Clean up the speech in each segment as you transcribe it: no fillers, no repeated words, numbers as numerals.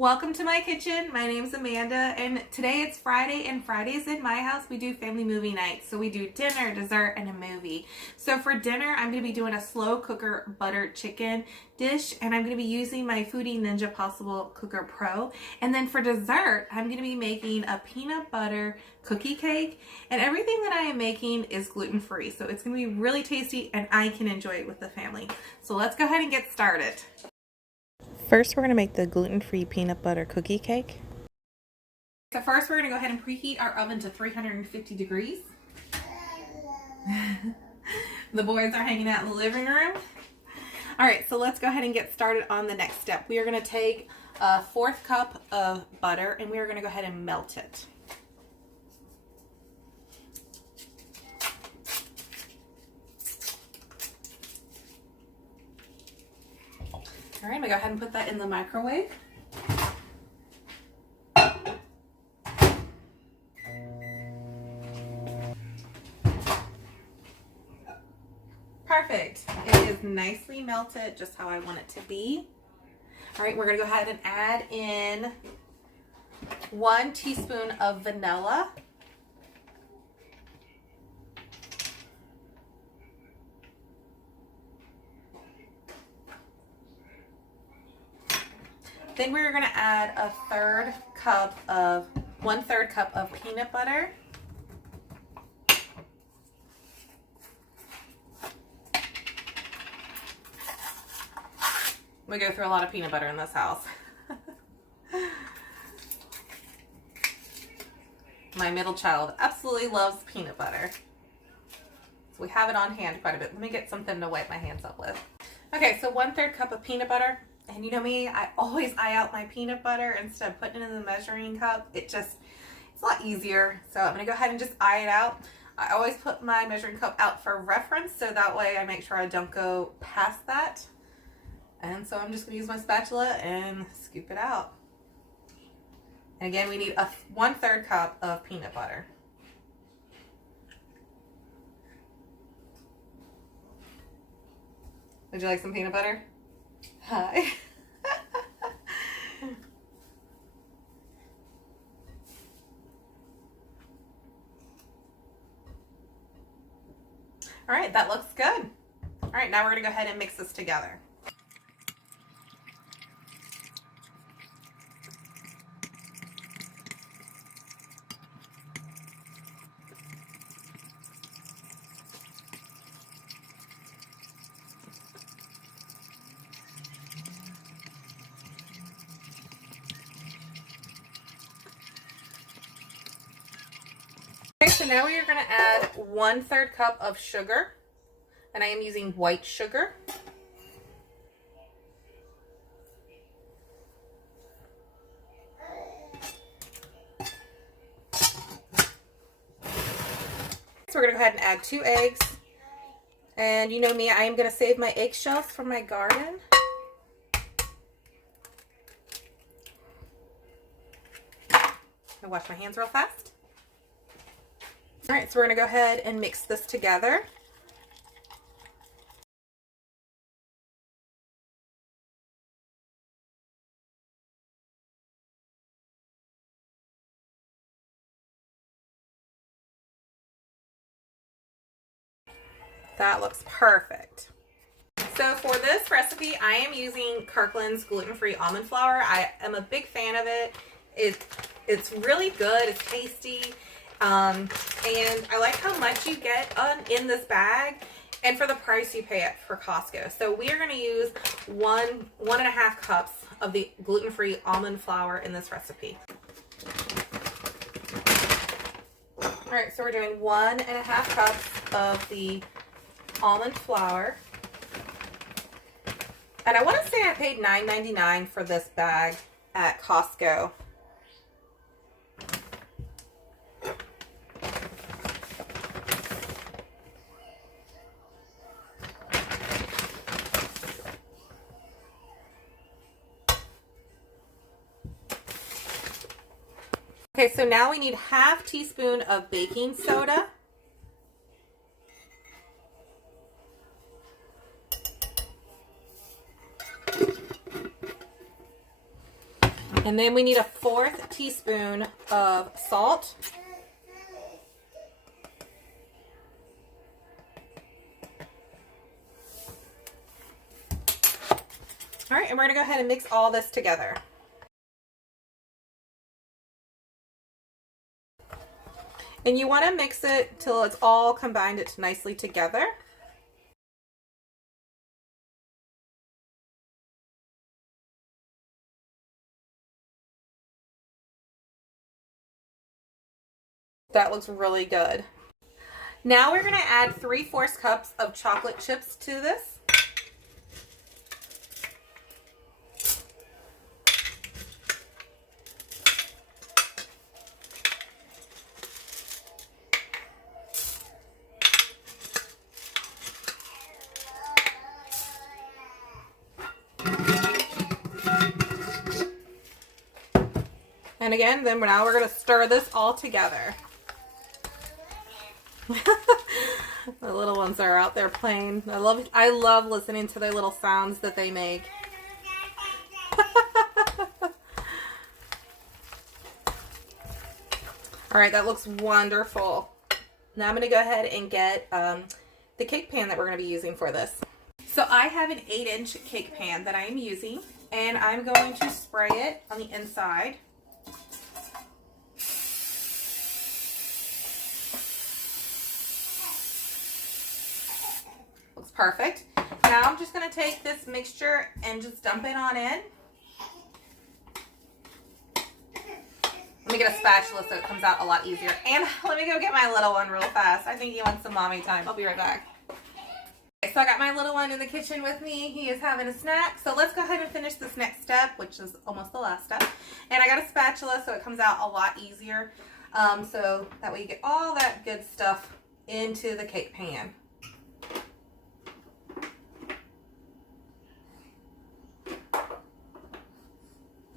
Welcome to my kitchen. My name's Amanda, and today it's Friday, and Fridays in my house we do family movie nights. So we do dinner, dessert, and a movie. So for dinner, I'm going to be doing a slow cooker buttered chicken dish, and I'm going to be using my Foodi Ninja Possible Cooker Pro. And then for dessert, I'm going to be making a peanut butter cookie cake, and everything that I am making is gluten-free. So it's going to be really tasty, and I can enjoy it with the family. So let's go ahead and get started. First, we're going to make the gluten-free peanut butter cookie cake. So first, we're going to go ahead and preheat our oven to 350 degrees. The boys are hanging out in the living room. All right, so let's go ahead and get started on the next step. We are going to take a 1/4 cup of butter, and we are going to go ahead and melt it. All right, I'm going to go ahead and put that in the microwave. Perfect. It is nicely melted, just how I want it to be. All right, we're going to go ahead and add in 1 teaspoon of vanilla. Then we're going to add a 1/3 cup of peanut butter. We go through a lot of peanut butter in this house. My middle child absolutely loves peanut butter. So we have it on hand quite a bit. Let me get something to wipe my hands up with. Okay, so 1/3 cup of peanut butter. And you know me, I always eye out my peanut butter instead of putting it in the measuring cup. It's a lot easier. So I'm going to go ahead and just eye it out. I always put my measuring cup out for reference, so that way I make sure I don't go past that. And so I'm just going to use my spatula and scoop it out. And again, we need a 1/3 cup of peanut butter. Would you like some peanut butter? Hi. All right, that looks good. All right, now we're going to go ahead and mix this together. Okay, so now we are going to add 1/3 cup of sugar, and I am using white sugar. So we're going to go ahead and add 2 eggs, and you know me, I am going to save my eggshells from my garden. I'm going to wash my hands real fast. All right, so we're going to go ahead and mix this together. That looks perfect. So for this recipe, I am using Kirkland's gluten-free almond flour. I am a big fan of it. It's really good. It's tasty. And I like how much you get in this bag and for the price you pay for Costco. So we are going to use 1.5 cups of the gluten-free almond flour in this recipe. All right, so we're doing 1.5 cups of the almond flour. And I want to say I paid $9.99 for this bag at Costco. Okay, so now we need 1/2 teaspoon of baking soda. And then we need a 1/4 teaspoon of salt. All right, and we're gonna go ahead and mix all this together. And you wanna mix it till it's all combined nicely together. That looks really good. Now we're gonna add 3/4 cups of chocolate chips to this. And again, then now we're going to stir this all together. The little ones are out there playing. I love listening to their little sounds that they make. All right, that looks wonderful. Now I'm going to go ahead and get the cake pan that we're going to be using for this. So I have an 8-inch cake pan that I am using, and I'm going to spray it on the inside. Looks perfect. Now I'm just going to take this mixture and just dump it on in. Let me get a spatula so it comes out a lot easier. And let me go get my little one real fast. I think he wants some mommy time. I'll be right back. Okay, so I got my little one in the kitchen with me. He is having a snack. So let's go ahead and finish this next step, which is almost the last step. And I got a spatula so it comes out a lot easier. So that way you get all that good stuff into the cake pan.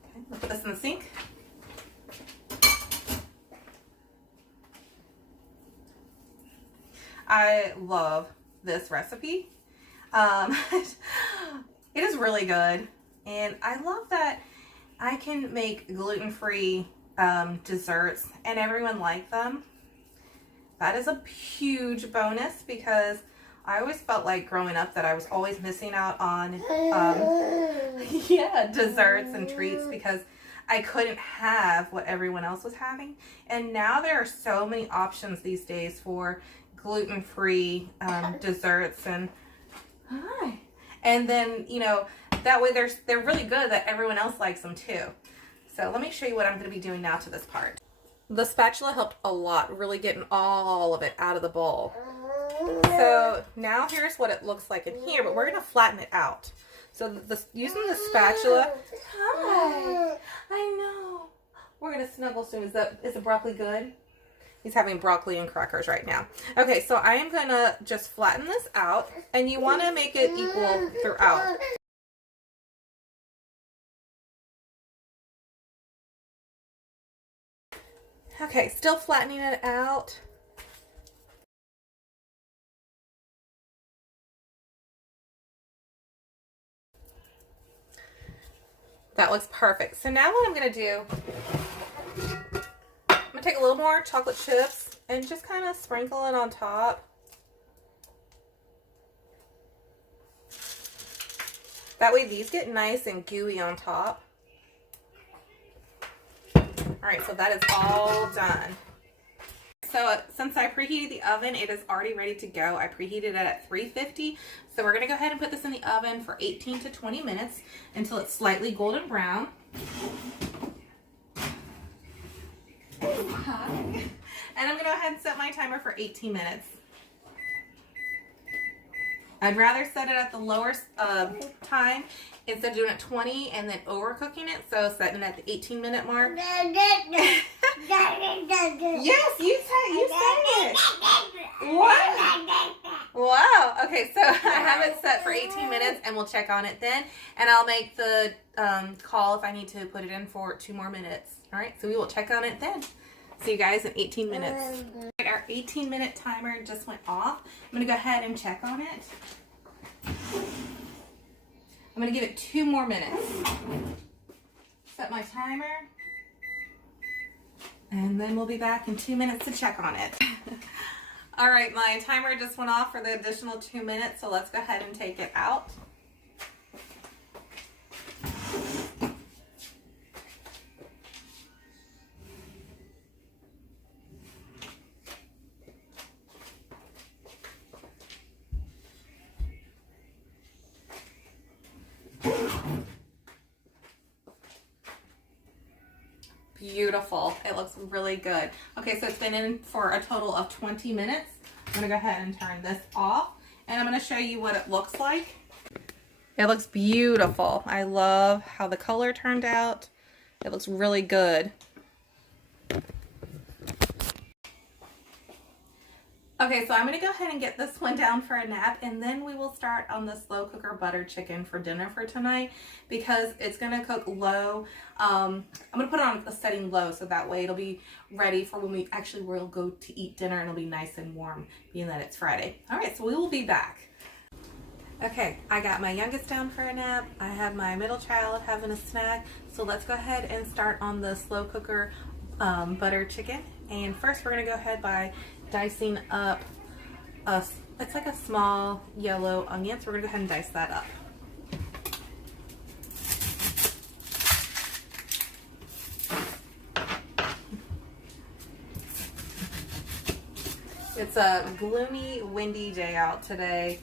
Okay, let's put this in the sink. I love this recipe. It is really good, and I love that I can make gluten-free desserts and everyone like them. That is a huge bonus because I always felt like growing up that I was always missing out on desserts and treats because I couldn't have what everyone else was having. And now there are so many options these days for gluten-free desserts, and then, you know, that way they're really good that everyone else likes them too. So let me show you what I'm going to be doing now to this part. The spatula helped a lot, really getting all of it out of the bowl. So now here's what it looks like in here, but we're going to flatten it out. So using the spatula, hi, I know. We're going to snuggle soon. Is the broccoli good? He's having broccoli and crackers right now. Okay, so I am going to just flatten this out, and you want to make it equal throughout. Okay, still flattening it out. That looks perfect. So now what I'm going to do, I'm going to take a little more chocolate chips and just kind of sprinkle it on top. That way these get nice and gooey on top. Alright, so that is all done. So since I preheated the oven, it is already ready to go. I preheated it at 350. So we're going to go ahead and put this in the oven for 18 to 20 minutes until it's slightly golden brown. And I'm going to go ahead and set my timer for 18 minutes. I'd rather set it at the lower time instead of doing it 20 and then overcooking it. So setting it at the 18-minute mark. Yes, you said it. What? Wow. Okay, so I have it set for 18 minutes and we'll check on it then. And I'll make the call if I need to put it in for 2 more minutes. All right, so we will check on it then. See you guys in 18 minutes. Our 18-minute timer just went off. I'm going to go ahead and check on it. I'm going to give it 2 more minutes. So set my timer. And then we'll be back in 2 minutes to check on it. All right, my timer just went off for the additional 2 minutes, so let's go ahead and take it out. Beautiful. It looks really good. Okay, so it's been in for a total of 20 minutes. I'm gonna go ahead and turn this off, and I'm gonna show you what it looks like. It looks beautiful. I love how the color turned out. It looks really good. Okay, so I'm gonna go ahead and get this one down for a nap, and then we will start on the slow cooker butter chicken for dinner for tonight, because it's gonna cook low. I'm gonna put it on a setting low, so that way it'll be ready for when we actually will go to eat dinner, and it'll be nice and warm, being that it's Friday. All right, so we will be back. Okay, I got my youngest down for a nap. I have my middle child having a snack. So let's go ahead and start on the slow cooker butter chicken. And first we're gonna go ahead by dicing up it's like a small yellow onion, so we're gonna go ahead and dice that up. It's a gloomy, windy day out today,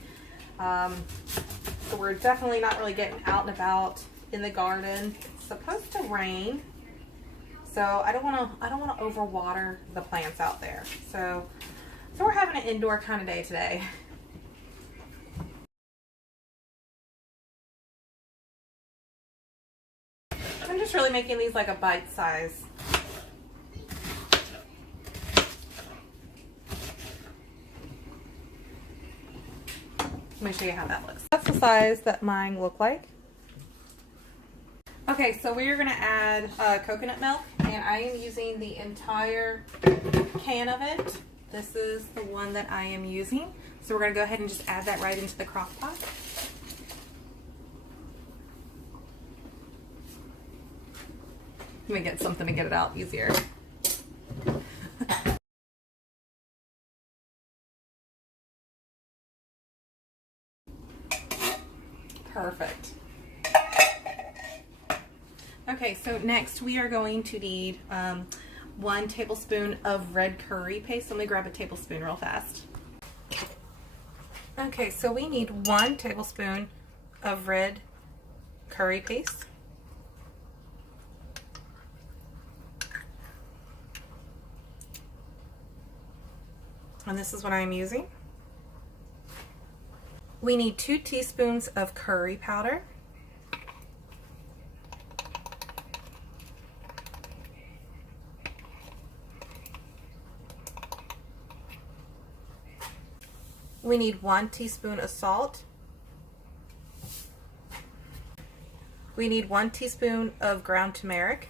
so we're definitely not really getting out and about in the garden. It's supposed to rain, so I don't want to overwater the plants out there. So we're having an indoor kind of day today. I'm just really making these like a bite size. Let me show you how that looks. That's the size that mine look like. Okay, so we're gonna add coconut milk, and I am using the entire can of it. This is the one that I am using. So we're gonna go ahead and just add that right into the crock pot. Let me get something to get it out easier. Perfect. Okay, so next we are going to need 1 tablespoon of red curry paste. Let me grab a tablespoon real fast. Okay, so we need 1 tablespoon of red curry paste. And this is what I'm using. We need 2 teaspoons of curry powder. We need 1 teaspoon of salt. We need 1 teaspoon of ground turmeric.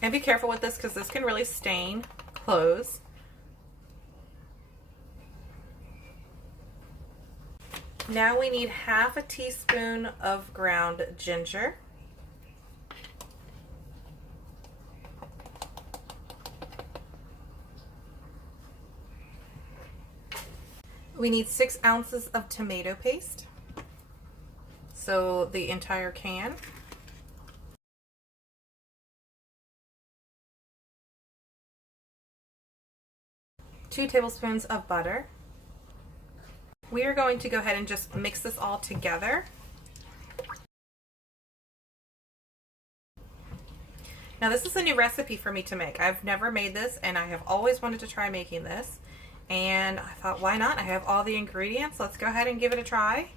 And be careful with this because this can really stain clothes. Now we need half a teaspoon of ground ginger. We need 6 ounces of tomato paste, so the entire can. Two tablespoons of butter. We are going to go ahead and just mix this all together. Now this is a new recipe for me to make. I've never made this, and I have always wanted to try making this. And I thought, why not? I have all the ingredients. Let's go ahead and give it a try.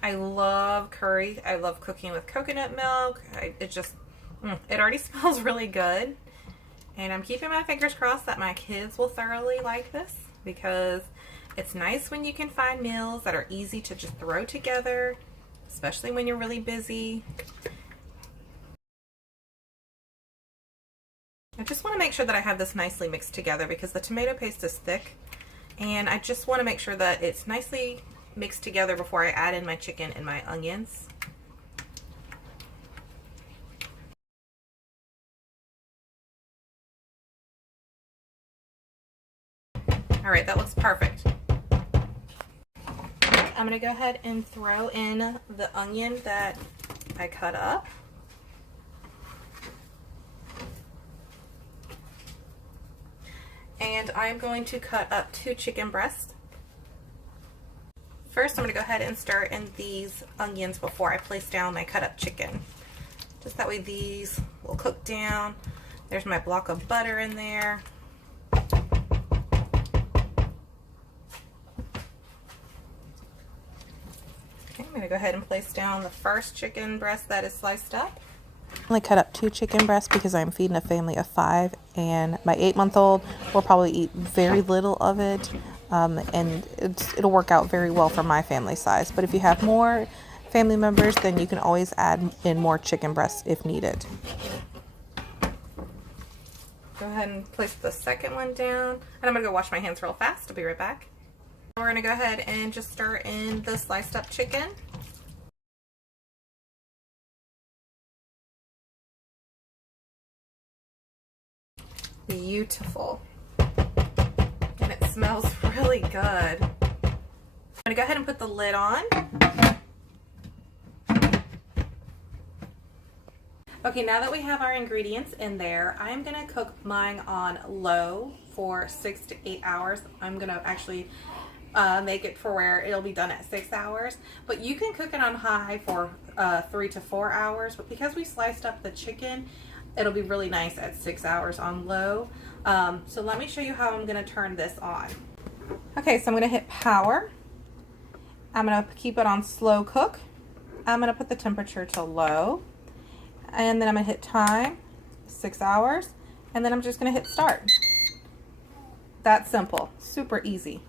I love curry. I love cooking with coconut milk. It already smells really good. And I'm keeping my fingers crossed that my kids will thoroughly like this, because it's nice when you can find meals that are easy to just throw together, especially when you're really busy. I just want to make sure that I have this nicely mixed together because the tomato paste is thick, and I just want to make sure that it's nicely mixed together before I add in my chicken and my onions. All right, that looks perfect. I'm gonna go ahead and throw in the onion that I cut up. And I'm going to cut up 2 chicken breasts. First, I'm going to go ahead and stir in these onions before I place down my cut up chicken. Just that way these will cook down. There's my block of butter in there. Okay, I'm going to go ahead and place down the first chicken breast that is sliced up. I only cut up 2 chicken breasts because I'm feeding a family of 5, and my 8-month-old will probably eat very little of it, and it'll work out very well for my family size. But if you have more family members, then you can always add in more chicken breasts if needed. Go ahead and place the second one down, and I'm going to go wash my hands real fast. I'll be right back. We're going to go ahead and just stir in the sliced up chicken. Beautiful. And it smells really good. I'm gonna go ahead and put the lid on. Okay, now that we have our ingredients in there, I'm gonna cook mine on low for 6 to 8 hours. I'm gonna actually make it for where it'll be done at 6 hours, but you can cook it on high for 3 to 4 hours. But because we sliced up the chicken, it'll be really nice at 6 hours on low. So let me show you how I'm gonna turn this on. Okay, so I'm gonna hit power. I'm gonna keep it on slow cook. I'm gonna put the temperature to low. And then I'm gonna hit time, 6 hours. And then I'm just gonna hit start. That's simple, super easy.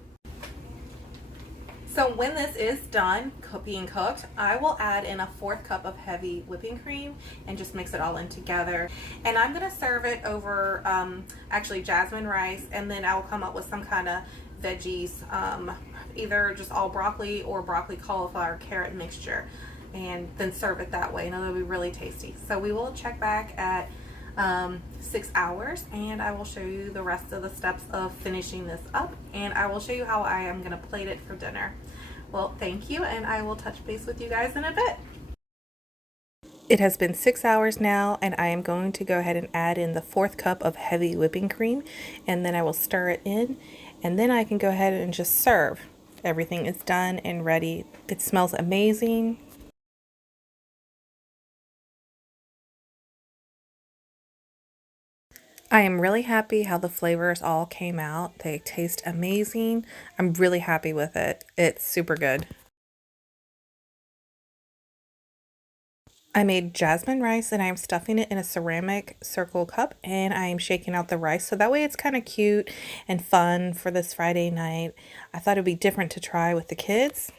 So when this is done being cooked, I will add in a 1/4 cup of heavy whipping cream and just mix it all in together. And I'm gonna serve it over actually jasmine rice, and then I will come up with some kind of veggies, either just all broccoli or broccoli, cauliflower, carrot mixture, and then serve it that way, and it'll be really tasty. So we will check back at 6 hours, and I will show you the rest of the steps of finishing this up, and I will show you how I am gonna plate it for dinner. Well, thank you, and I will touch base with you guys in a bit. It has been 6 hours now, and I am going to go ahead and add in the 1/4 cup of heavy whipping cream, and then I will stir it in, and then I can go ahead and just serve. Everything is done and ready. It smells amazing. I am really happy how the flavors all came out. They taste amazing. I'm really happy with it. It's super good. I made jasmine rice, and I'm stuffing it in a ceramic circle cup, and I am shaking out the rice so that way it's kind of cute and fun for this Friday night. I thought it'd be different to try with the kids.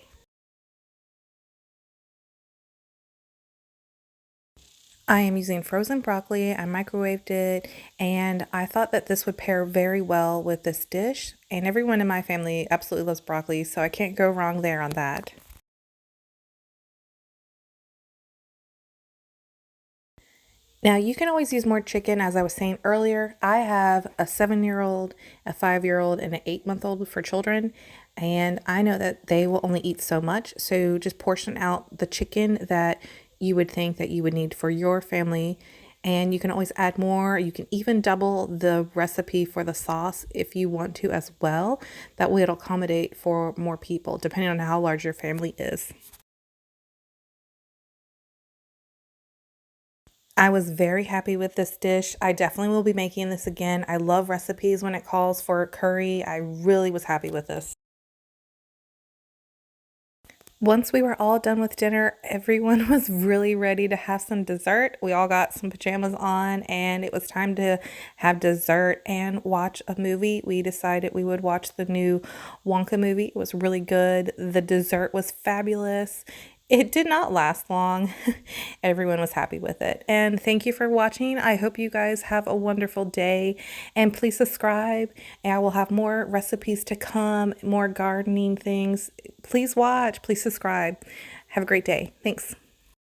I am using frozen broccoli. I microwaved it, and I thought that this would pair very well with this dish. And everyone in my family absolutely loves broccoli, so I can't go wrong there on that. Now, you can always use more chicken. As I was saying earlier, I have a 7-year-old, a 5-year-old, and an 8-month-old for children, and I know that they will only eat so much. So just portion out the chicken that you would think that you would need for your family, and you can always add more. You can even double the recipe for the sauce if you want to as well. That way it'll accommodate for more people, depending on how large your family is. I was very happy with this dish. I definitely will be making this again. I love recipes when it calls for curry. I really was happy with this. Once we were all done with dinner, everyone was really ready to have some dessert. We all got some pajamas on, and it was time to have dessert and watch a movie. We decided we would watch the new Wonka movie. It was really good. The dessert was fabulous. It did not last long. Everyone was happy with it. And thank you for watching. I hope you guys have a wonderful day. And please subscribe. And I will have more recipes to come, more gardening things. Please watch. Please subscribe. Have a great day. Thanks.